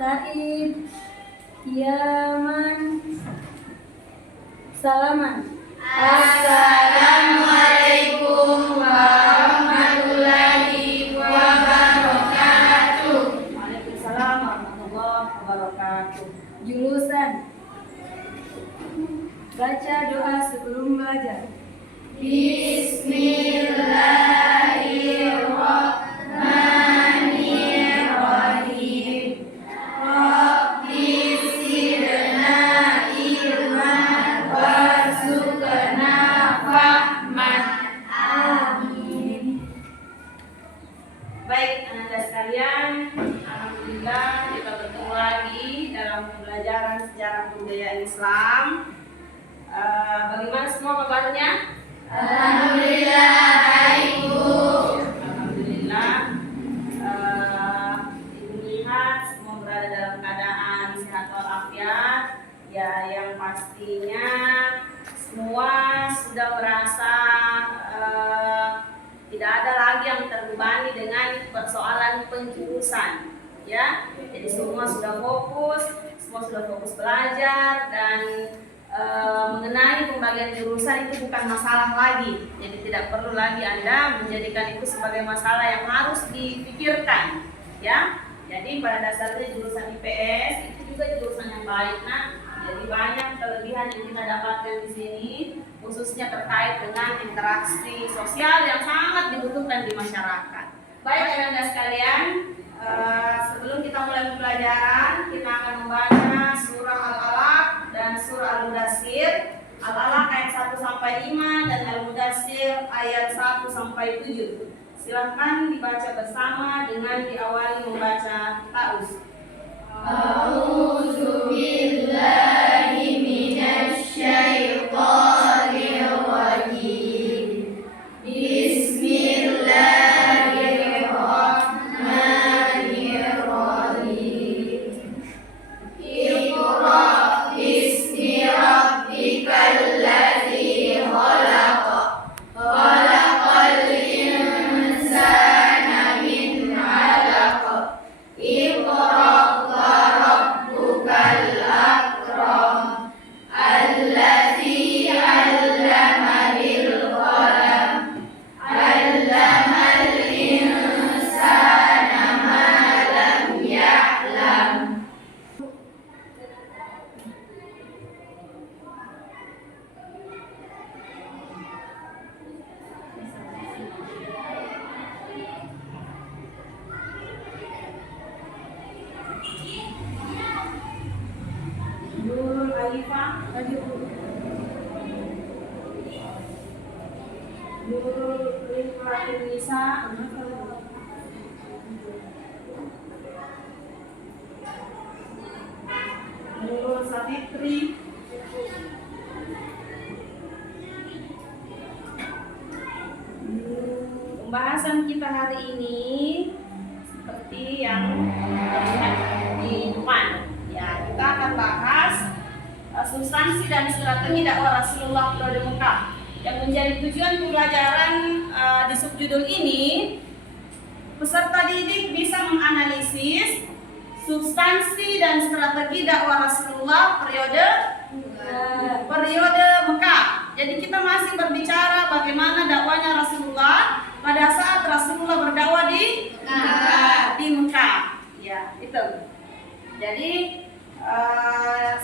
Said, Yaman, Salaman. Assalamualaikum warahmatullahi wabarakatuh. Waalaikumsalam warahmatullahi wabarakatuh. Jurusan. Baca doa sebelum belajar. Bismillahirrahmanirrahim. Rabbi zidna ilman warzuqna fahman. Amin. Baik, anak-anak sekalian, alhamdulillah kita bertemu lagi dalam pembelajaran sejarah kebudayaan Islam. Bagaimana semua kabarnya? Alhamdulillah baik, Bu. Alhamdulillah. Ibu lihat semua berada dalam keadaan sehat walafiat. Ya, yang pastinya semua sudah merasa tidak ada lagi yang terbebani dengan persoalan penjurusan. Ya, jadi semua sudah fokus belajar dan mengenai pembagian jurusan itu bukan masalah lagi. Jadi tidak perlu lagi Anda menjadikan itu sebagai masalah yang harus dipikirkan, ya. Jadi pada dasarnya jurusan IPS itu juga jurusan yang baik, nah. Jadi banyak kelebihan yang kita dapatkan di sini, khususnya terkait dengan interaksi sosial yang sangat dibutuhkan di masyarakat. Baik anak-anak sekalian, sebelum kita mulai pembelajaran, kita akan membaca surah Al-Alaq dan surah Al-Mudaththir. Al-Alaq ayat 1 sampai 5 dan Al-Mudaththir ayat 1 sampai 7. Silakan dibaca bersama dengan diawali membaca ta'awudz. A'udzu billahi minasy syaithanir rajim. Bismillahirrahmanirrahim. Iqra bismi rabbikal ladzi khalaq. Khalaqal insana min 'alaq. Iqra wa rabbukal akram. Alladzi 'allama bil qalam. 'Allamal insana ma lam ya'lam. Nurul Alifah tadi Nurul Riflatin Nisa Nurul Safitri Pembahasan kita hari ini seperti yang terlihat di depan. Ya, kita akan bahas substansi dan strategi dakwah Rasulullah periode Mekah. Yang menjadi tujuan pembelajaran di subjudul ini, peserta didik bisa menganalisis substansi dan strategi dakwah Rasulullah periode Mekah. Jadi kita masih berbicara bagaimana dakwahnya Rasulullah pada saat Rasulullah berdakwah di Mekah. Ya, itu. Jadi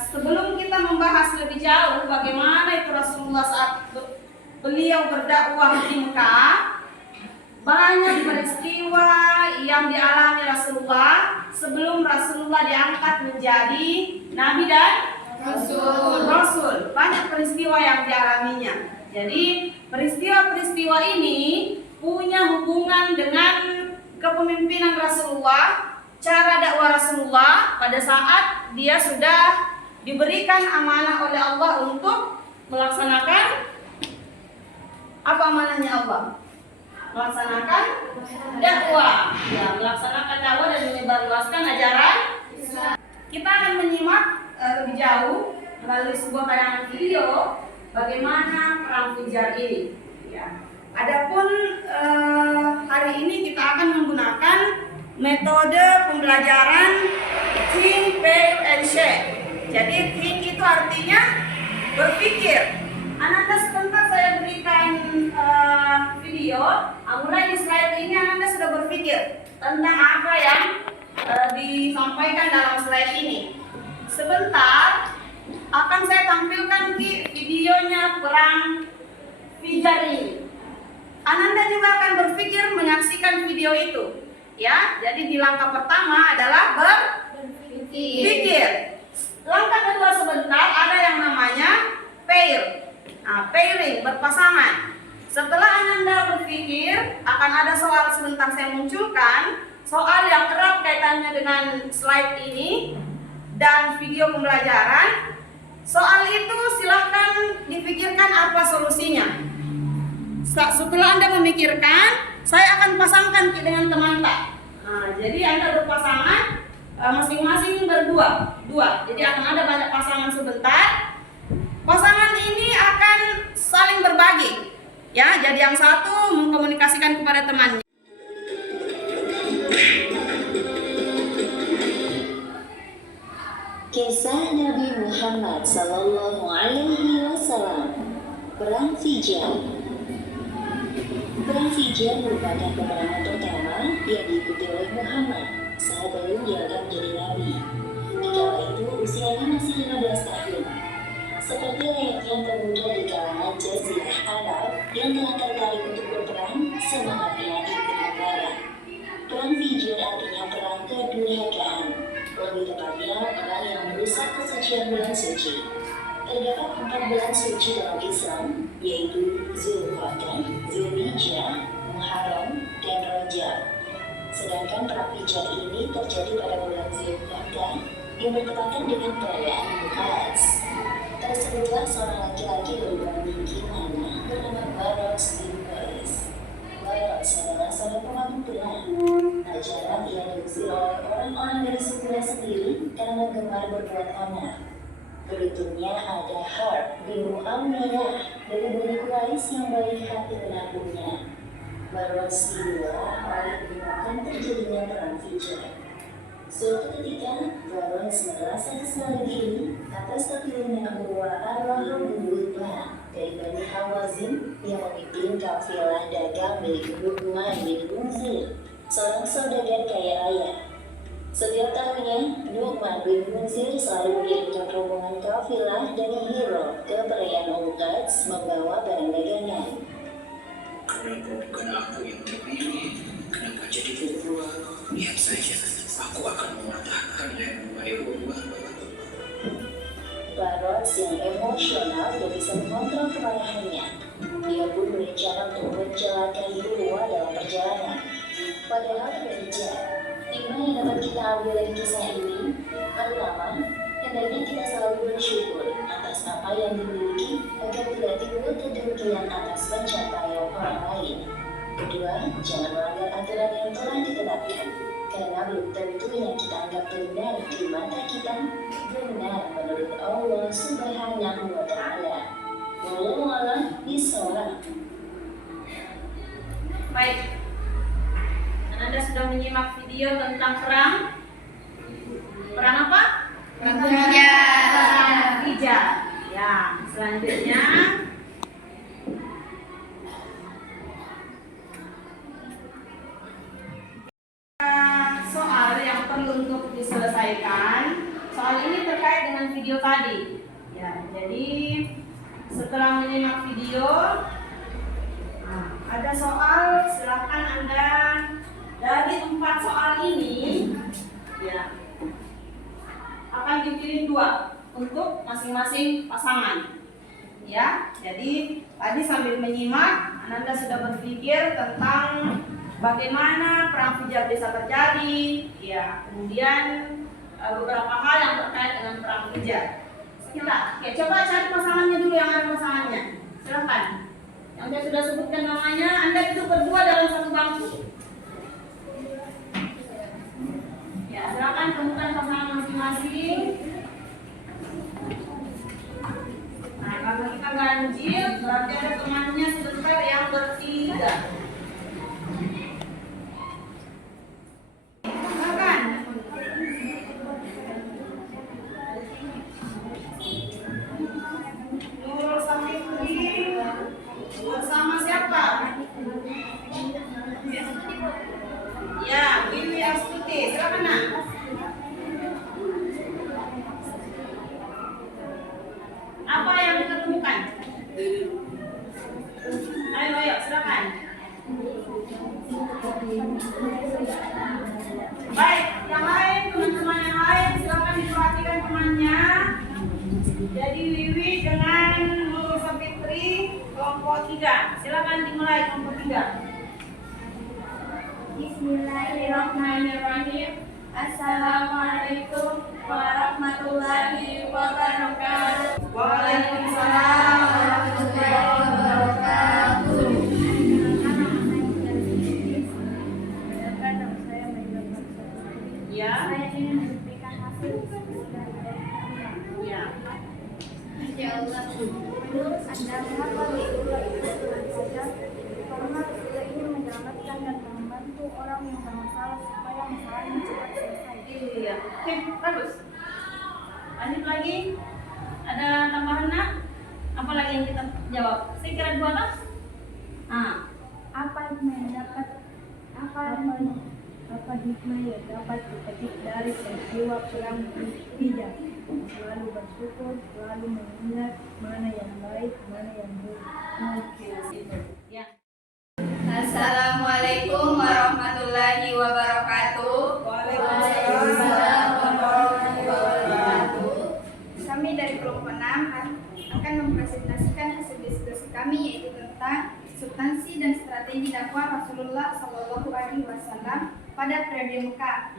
sebelum kita membahas lebih jauh bagaimana itu Rasulullah saat beliau berdakwah di Mekah, banyak peristiwa yang dialami Rasulullah sebelum Rasulullah diangkat menjadi Nabi dan Rasul. Banyak peristiwa yang dialaminya. Jadi peristiwa-peristiwa ini punya hubungan dengan kepemimpinan Rasulullah, cara dakwah Rasulullah pada saat dia sudah diberikan amanah oleh Allah untuk melaksanakan apa amanahnya Allah? Melaksanakan dakwah. Ya, melaksanakan dakwah dan menyebarluaskan ajaran Islam. Kita akan menyimak lebih jauh melalui sebuah tayangan video bagaimana perang Fujar ini. Ya. Adapun hari ini kita akan menggunakan metode pembelajaran think, pair, and share. Jadi think itu artinya berpikir. Ananda sebentar saya berikan video. Mulai di slide ini Ananda sudah berpikir tentang apa yang disampaikan dalam slide ini. Sebentar akan saya tampilkan videonya perang Fijar ini. Ananda juga akan berpikir menyaksikan video itu. Ya, jadi di langkah pertama adalah berpikir. Langkah kedua sebentar ada yang namanya pair. Nah, pairing, berpasangan. Setelah Ananda berpikir, akan ada soal sebentar saya munculkan. Soal yang erat kaitannya dengan slide ini dan video pembelajaran. Soal itu silahkan dipikirkan apa solusinya. Setelah Anda memikirkan, saya akan pasangkan dengan teman tak. Nah, jadi Anda berpasangan, masing-masing berdua. Jadi akan ada banyak pasangan sebentar. Pasangan ini akan saling berbagi. Ya, jadi yang satu mengkomunikasikan kepada temannya. Kisah Nabi Muhammad SAW, Perang Fijar. Perang Fijar merupakan peperangan pertama yang diikuti oleh Muhammad saat belum diangkat menjadi nabi. Di kala itu usianya masih 15 tahun. Seperti layaknya pemuda di kalangan Jazirah Arab yang telah tertarik untuk berperang, semangatnya ikut membara. Perang Fijar artinya perang kedurhakaan, lebih tepatnya perang yang merusak kesucian bulan suci. Terdapat 4 bulan suci dalam Islam, yaitu Zulqa'dah, Zulhijjah, Muharram, dan Rajab. Sedangkan perang Fijar ini terjadi pada bulan Zulqa'dah yang bertepatan dengan perayaan Muharram. Tersebutlah seorang laki-laki dari Bani Kinanah bernama Baros bin Qais. Baros adalah seorang pemabuk belah. Tak jarang ia diusir oleh orang-orang dari sukunya sendiri karena gemar berbuat onar. Beruntungnya ada Harb bin Mu'awiyah dari Bani Qais yang baik hati menampungnya. Baros dibuat oleh menyebabkan terjadinya perang Fijar. Suatu ketika, Baros merasa kesalahan diri atas terpilihnya Abu Ar-Raham bin Utbah dari Bani Hawazin yang memimpin kafilah dagang milik Nu'man bin Munzir, seorang saudagar kaya raya. Setiap tahunnya, Nu'man bin Munzir selalu mengirimkan rombongan kafilah dari Hiro ke perayaan Al-Quds membawa barang dagangan. Kenapa bukan aku yang terpilih? Kenapa jadi berdua? Lihat saja, aku akan mematahkan leher rumah. Baros yang emosional tidak bisa mengontrol kemarahannya. Dia pun berencana untuk mencelakai Urwa dalam perjalanan. Padahal berbeda, hikmah yang dapat kita ambil dari kisah ini, pertama, hendaknya kita selalu bersyukur atas apa yang dimiliki agar tidak timbul kedengkian atas pencapaian orang lain. Kedua, jangan melanggar aturan yang telah ditetapkan, karena belum tentu yang kita anggap benar di mata kita benar menurut Allah Subhanahu wa Ta'ala. Wallahu a'lam bishawab. Baik, Anda sudah menyimak video tentang perang apa? Perang Fijar. Ya, selanjutnya soal yang perlu untuk diselesaikan. Soal ini terkait dengan video tadi. Ya, jadi setelah menyimak video, ada soal, silakan Anda dari 4 soal ini, ya, akan dipilih 2 untuk masing-masing pasangan. Ya, jadi tadi sambil menyimak, Anda sudah berpikir tentang bagaimana perang Fijar bisa terjadi, ya, kemudian beberapa hal yang terkait dengan perang Fijar. Oke, coba cari pasangannya dulu, yang ada pasangannya. Silakan. Yang saya sudah sebutkan namanya, Anda duduk berdua dalam satu bangku. Ya, silakan temukan pasangan masing-masing. Nah, kalau kita ganjil, berarti ada temannya sebentar yang bertiga. Silakan. Ya, Wiwi Astuti, silakan nak. Apa yang kita temukan? Ayo, silakan. Baik, yang lain, teman-teman yang lain, silakan diperhatikan temannya. Jadi Wiwi dengan Nurul Fitri kelompok 3. Silakan dimulai kelompok 3. Bismillahirrahmanirrahim. Assalamualaikum warahmatullahi wabarakatuh. Waalaikumsalam warahmatullahi wabarakatuh. Ya. Saya ingin memberikan hasil Ya. Ya Allah. Menurut Anda mengapa Rasulullah itu saja? Karena Rasulullah ini menyelamatkan dan membantu orang yang bermasalah supaya masalahnya cepat selesai. Iya. Oke, bagus. Lanjut lagi. Ada tambahan nak? Apa lagi yang kita jawab? Saya kira 2 lah. Apa hikmah yang dapat dipetik dari peristiwa perang Hijaz? Selalu bersyukur, selalu mengingat mana yang baik, mana yang buruk. Oke, ya. Assalamualaikum warahmatullahi wabarakatuh. Waalaikumsalam warahmatullahi wabarakatuh. Kami dari kelompok 6 akan mempresentasikan hasil diskusi kami, yaitu tentang substansi dan strategi dakwah Rasulullah SAW pada periode Mekah.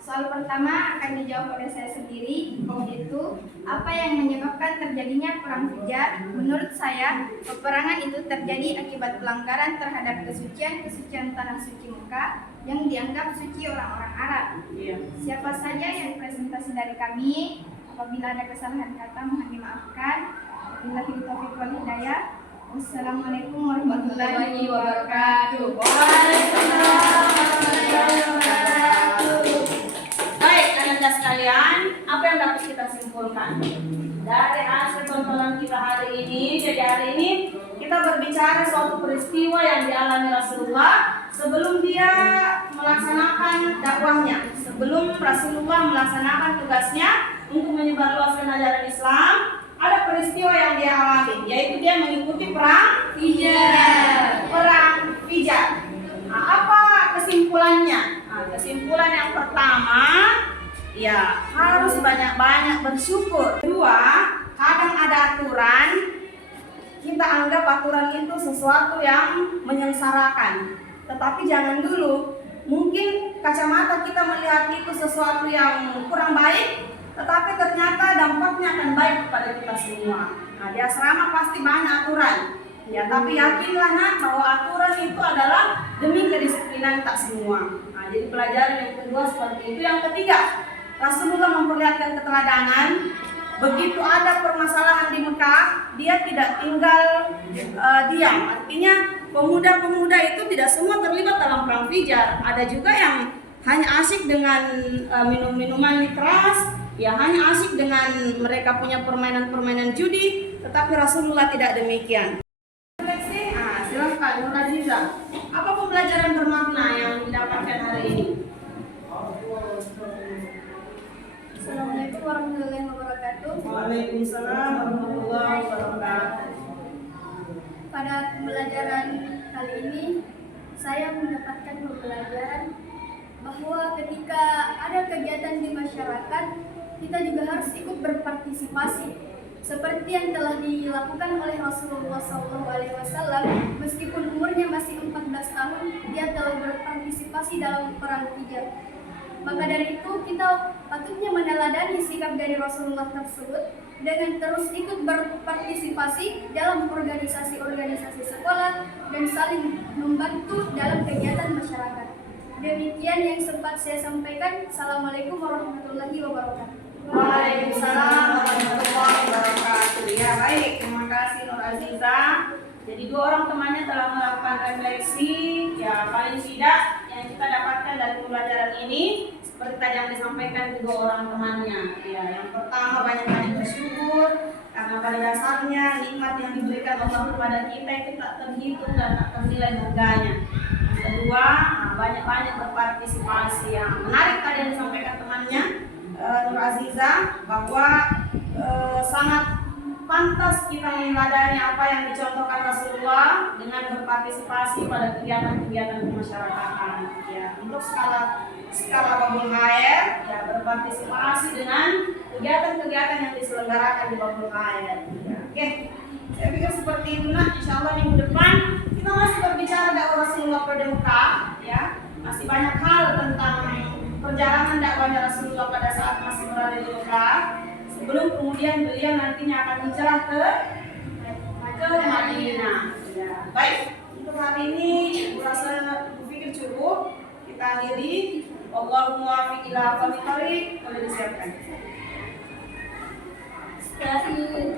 Soal pertama akan dijawab oleh saya sendiri, yaitu apa yang menyebabkan terjadinya perang Hijaz? Menurut saya, peperangan itu terjadi akibat pelanggaran terhadap kesucian tanah suci Mekah yang dianggap suci orang-orang Arab. Iya. Siapa saja yang presentasi dari kami, apabila ada kesalahan kata mohon dimaafkan. Wabillahi taufiq wal hidayah. Wassalamualaikum warahmatullahi wabarakatuh. Baik, anak-anak sekalian, apa yang dapat kita simpulkan dari hasil tontonan kita hari ini? Jadi hari ini kita berbicara suatu peristiwa yang dialami Rasulullah sebelum dia melaksanakan dakwahnya, sebelum Rasulullah melaksanakan tugasnya untuk menyebarluaskan ajaran Islam. Ada peristiwa yang dia alami, yaitu dia mengikuti perang Hijaz. Nah, apa kesimpulannya? Kesimpulan yang pertama, ya harus banyak-banyak bersyukur. Kedua, kadang ada aturan, kita anggap aturan itu sesuatu yang menyengsarakan. Tetapi jangan dulu, mungkin kacamata kita melihat itu sesuatu yang kurang baik, tetapi ternyata dampaknya akan baik kepada kita semua. Nah, di asrama pasti banyak aturan. Ya, tapi yakinlah nak bahwa aturan itu adalah demi kedisiplinan tak semua. Nah, jadi pelajaran yang kedua seperti itu. Yang ketiga, Rasulullah memperlihatkan keteladanan. Begitu ada permasalahan di Mekah, dia tidak tinggal diam. Artinya pemuda-pemuda itu tidak semua terlibat dalam perang Hijaz. Ada juga yang hanya asyik dengan minum-minuman keras, ya hanya asyik dengan mereka punya permainan-permainan judi, tetapi Rasulullah tidak demikian. Silakan Nur Aziza. Apa pembelajaran bermakna yang didapatkan hari ini? Assalamualaikum warahmatullahi wabarakatuh. Waalaikumsalam warahmatullahi wabarakatuh. Pada pembelajaran kali ini, saya mendapatkan pembelajaran bahwa ketika ada kegiatan di masyarakat, kita juga harus ikut berpartisipasi. Seperti yang telah dilakukan oleh Rasulullah SAW, meskipun umurnya masih 14 tahun, dia telah berpartisipasi dalam perang Hijaz. Maka dari itu kita patutnya meneladani sikap dari Rasulullah tersebut dengan terus ikut berpartisipasi dalam organisasi-organisasi sekolah dan saling membantu dalam kegiatan masyarakat. Demikian yang sempat saya sampaikan. Assalamualaikum warahmatullahi wabarakatuh. Waalaikumsalam warahmatullahi wabarakatuh. Ya baik, terima kasih Nur Aziza. Jadi 2 orang temannya telah melakukan refleksi. Ya paling tidak yang kita dapatkan dari pembelajaran ini seperti tadi yang disampaikan kedua orang temannya. Ya, yang pertama banyak-banyak bersyukur karena pada dasarnya nikmat yang diberikan Allah kepada kita itu tak terhitung dan tak ternilai harganya. Yang kedua, banyak-banyak berpartisipasi. Yang menarik tadi yang disampaikan temannya Nur Aziza, bahwa sangat pantas kita meneladani apa yang dicontohkan Rasulullah dengan berpartisipasi pada kegiatan-kegiatan kemasyarakatan. Ya, untuk skala Babul Khair, ya, berpartisipasi dengan kegiatan-kegiatan yang diselenggarakan di Babul Khair. Ya, oke, saya pikir seperti itu. Nah, insya Allah minggu depan kita masih berbicara dakwah Rasulullah pada Mekah. Ya, masih banyak hal tentang perjalanan dakwahnya Rasulullah pada saat masih berada di Mekah, sebelum kemudian beliau nantinya akan hijrah ke Madinah. Ya, baik, untuk hari ini aku rasa berpikir cukup. Kita akhiri. Wallahul muwaffiq ila aqwamit thoriq. Boleh disiapkan. Akhir.